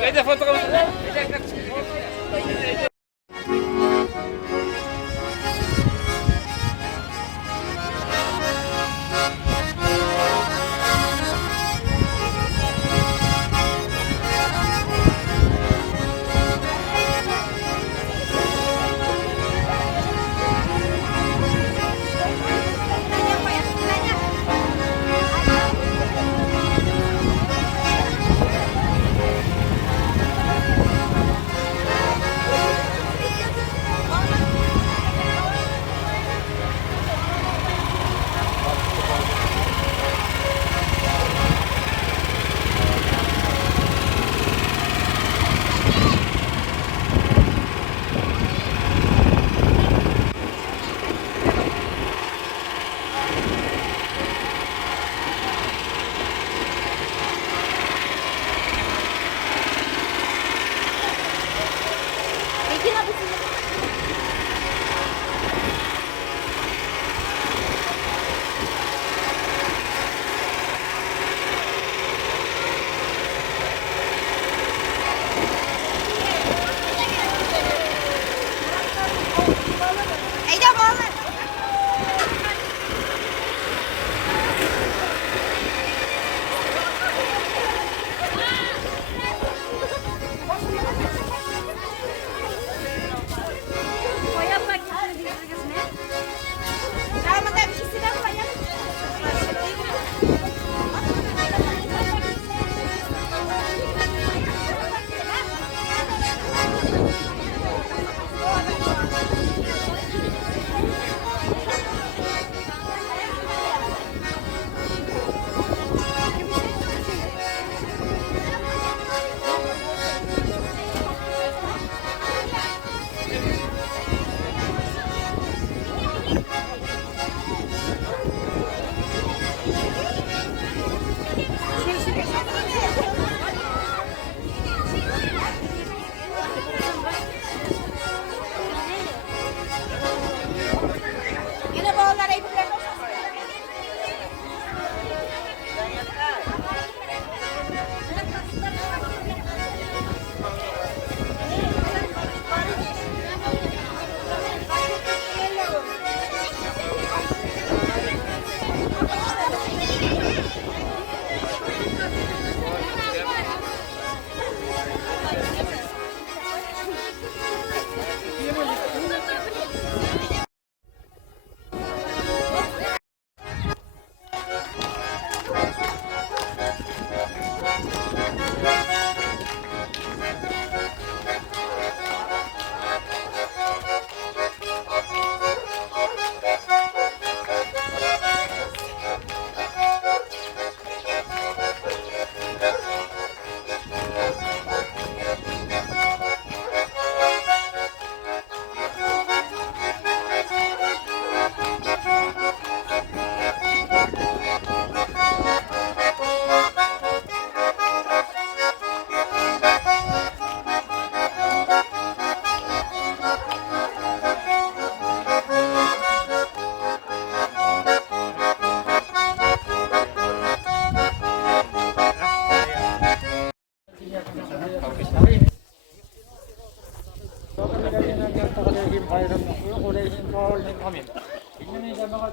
Haydi fotoğraf.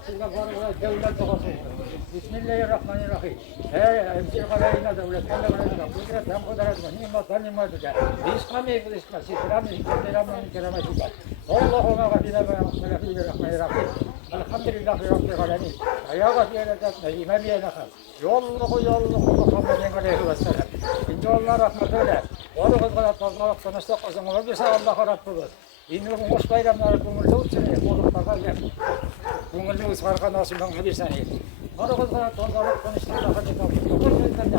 sizga barıg'a devlet duası. Bismillahirrahmanirrahim. Ey emsir qalayna devlet qalayna kudret ham qudret nimet. Rizqa me rizqa sitrami sitramin keramatiga. Allahumma ghafina ma Bismillahirrahmanirrahim. Elhamdülillahi rabbil alamin. Ayağa diyelekat neyime biyenakal. Yolluğu Muhammedin aleyhi ve sellem. İnce Allah rahmet eyle. Oğlu kızgara tozmalık tanıştık o zaman olursa Allah'a Rabbimiz. İndiğin hoş bayramları kumurlu uçuruyor. Oğluklarga gel. Kumurlu ısmarka nasibden bir saniye. Oğlu kızgara tozmalık tanıştık Allah'a Rabbimiz. Kumur sözden de.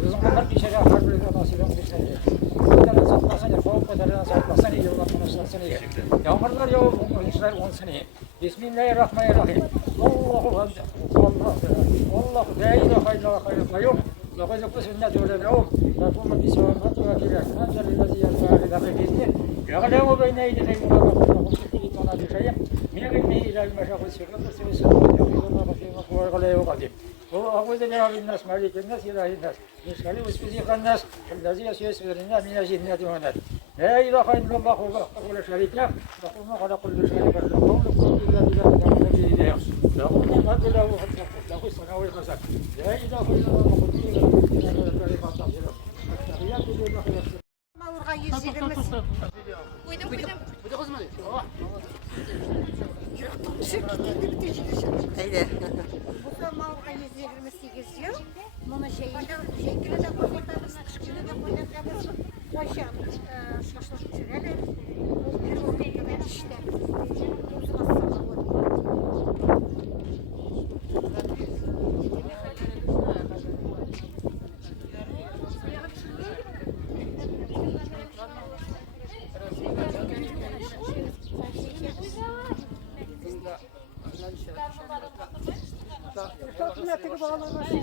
Kızın kadar bir şeyler harbiden nasibden bir saniye. Kızlarına satmasın ya, soğuk kızlarına satmasın ya, yollar tanıştırsın ya. Yağmurlar yağıyor, bu işler olsun ya. Bismillahirrahmanirrahim. Allahu Ekber. Allah la ilahe illallah yok. Laqad qasna dawlahum taqum bi sawabati wa kiran anzal alladhi yarfa'u ila bi'izni ya'lamu bayna aydihim wa khalfahum wa bi shay'in min ilmihi ila al-mashaqi sirratu sirratu fi maqwari qadim وأعوذ بالله من الناس مالك الناس إله الناس من شر وسوسة الناس الذي يوسوس في الناس من الجنة والناس لا إله إلا الله وحده لا شريك له له ما خلق كل شيء له الملك إلا بالله الذي لا له الملك له له السماء والأرض لا إله إلا الله Mavurga 120. Koydum. Bu da kızmadı. Şu gitti bitişi. Haydi. Bu da Mavurga 128 yıl. Bunu şekilde de koyuyoruz, kışkını da koyuyoruz. Koşan, şaşlık süreler. Bir oldu ben işte. Uzun asırlar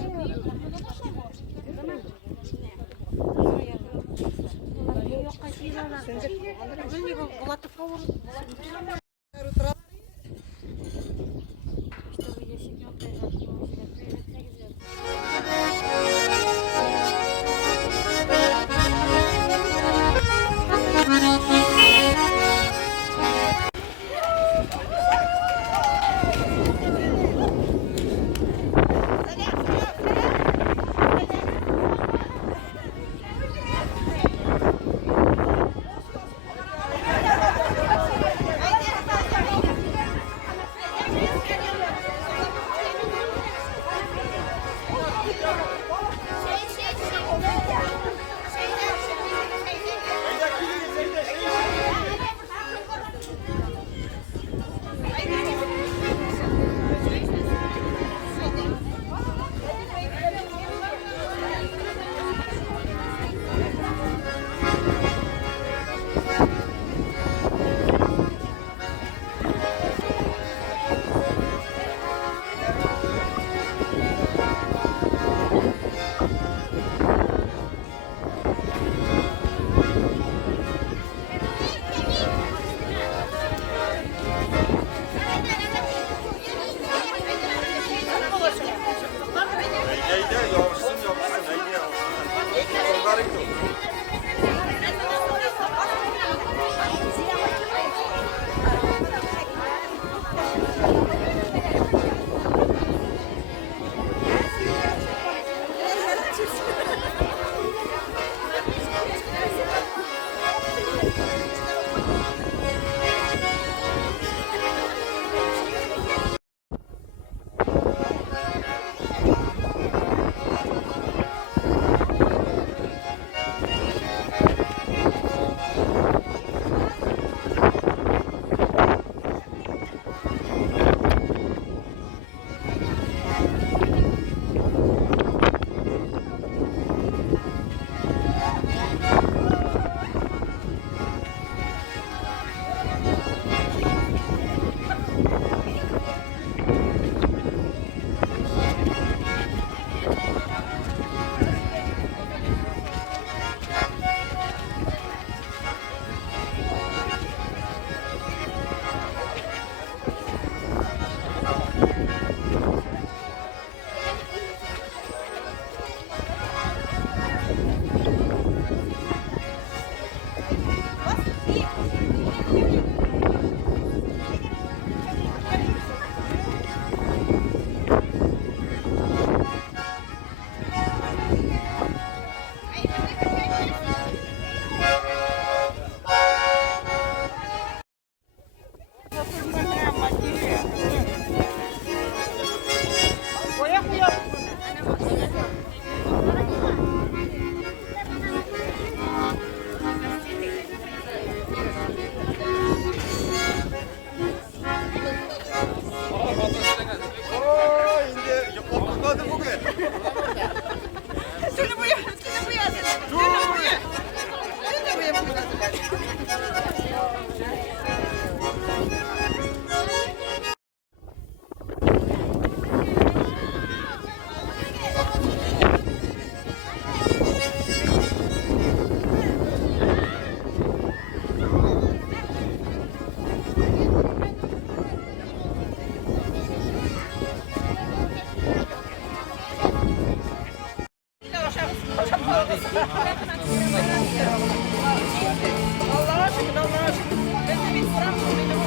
Allah'a şükür, Allah'a şükür. Ben de bir sıram benim.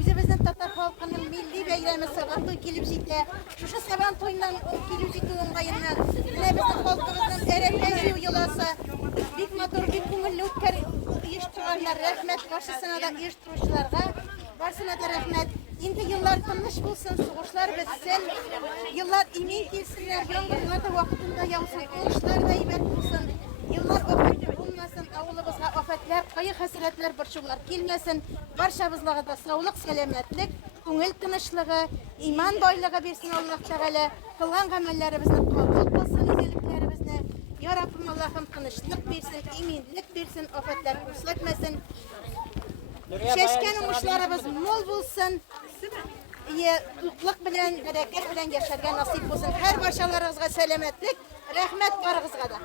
Özümüzün Tatar halkının milli beyremi sabahı gelip jite. Şuşa Saban toyundan gelip jite olayına. Ne bizim halkımızın erekleşiyor yolası. Big motor, big kumullu ötker uyuşturanlar. Rahmet karşısına da uyuşturucularga. Varsına da rahmet. Şimdi yıllar tanış bulsun, soğuşlar bitsin. Yıllar emin gelsinler, yangınlar da vakitinde yağsın. Oğuşlar da imet bulsun. Yıllar afet olmasın, avlımızga afetler, kayık hasretler, burçuklar gelmesin. Barşabızlaga da sağlık, selametlik, көңіл тынычлыгы, iman байлыгы берсин Аллаһ Тәгалә. Кылган гамәлләребезне кабул кылсын, изелекләребезне. Я Раббим Аллаһым тынычлык берсин, иминлек берсин, афетләр күрсәтмәсен. Шәшкән уңышларыбыз мол булсын. Туклык белән, бәрәкәт белән яшәргә насип булсын. Һәр барчаларыгызга сәламәтлек, рәхмәт барыгызга да.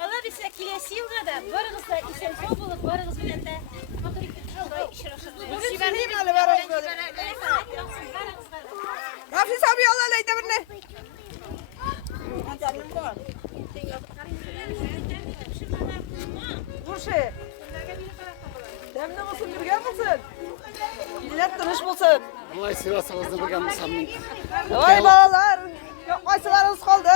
Allah bize kilesi yılda da varınızda isem sol bulup varınız bilen de motorik işraşırlar. Siverneyim alı varınız böyle. Nafis abi yolla leyde birine. Burşe. Demne olsun, birge bulsun. Millet tanış bulsun. Allah Sivas'ımızda bir gelmişsem. Vay bağlar. Yok kaysılarınız kaldı.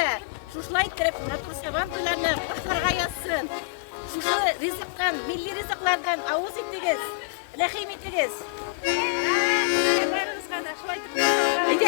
da şuşlay ettirip Natursevan toylarını qahtarga yazsın. Şuşu rizikten, milli riziklardan avuz ettigiz, rahim ettigiz. Barınızga da şulay ettirip. Haydi,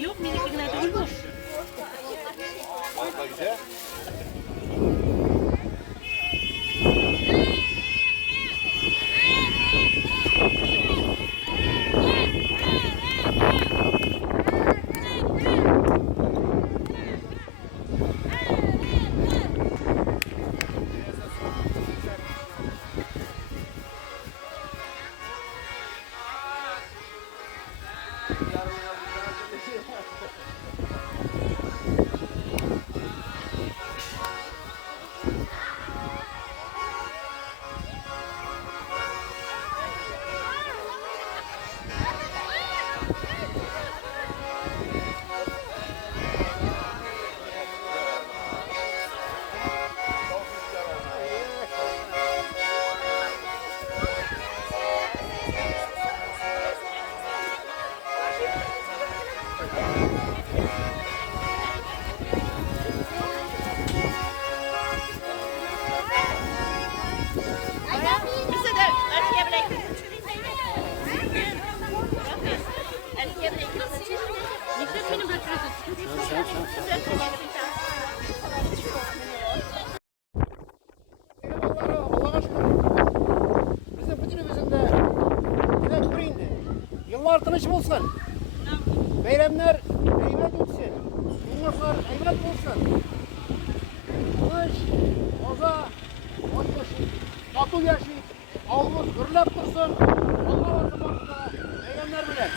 Yok, minikler de olmuş. Allah'a şükür. Bizim bütünümüzün de yine kuruydu. Yıllar tinch olsun. Bayramlar eyvallah olsun. Yıllar eyvallah olsun. Tinch, oza, hoş yaşayın, tatlı yaşayın. Avlumuz gürlep dursun. Allah'a emanet bayramlar bilen.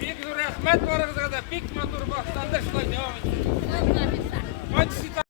Büyük bir rahmet var arasında. Pek motor baktan da şöyle devam edin. Hadi sita.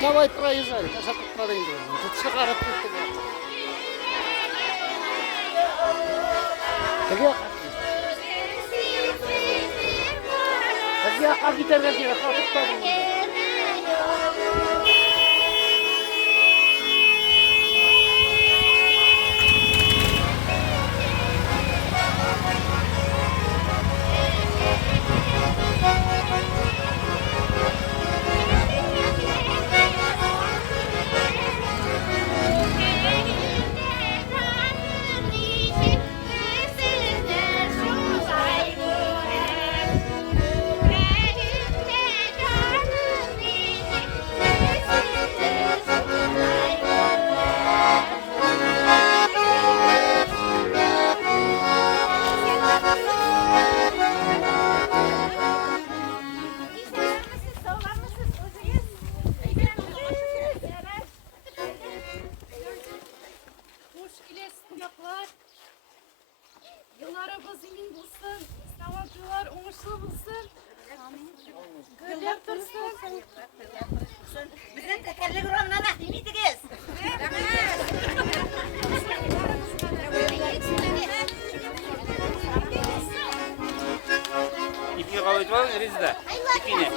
Давай проезжай, сейчас тут надо индивидуально. Тут все хорошо. Я как гитарист, Hoş gelesiniz yaklar. Yıllarımız iyi bulsun. Savaşçılar umuşlu bulsun. Güller dursun. Bizim tekerlek oranına da demeydiğiz. İpini kalıcı var mı? Rizde. İpini.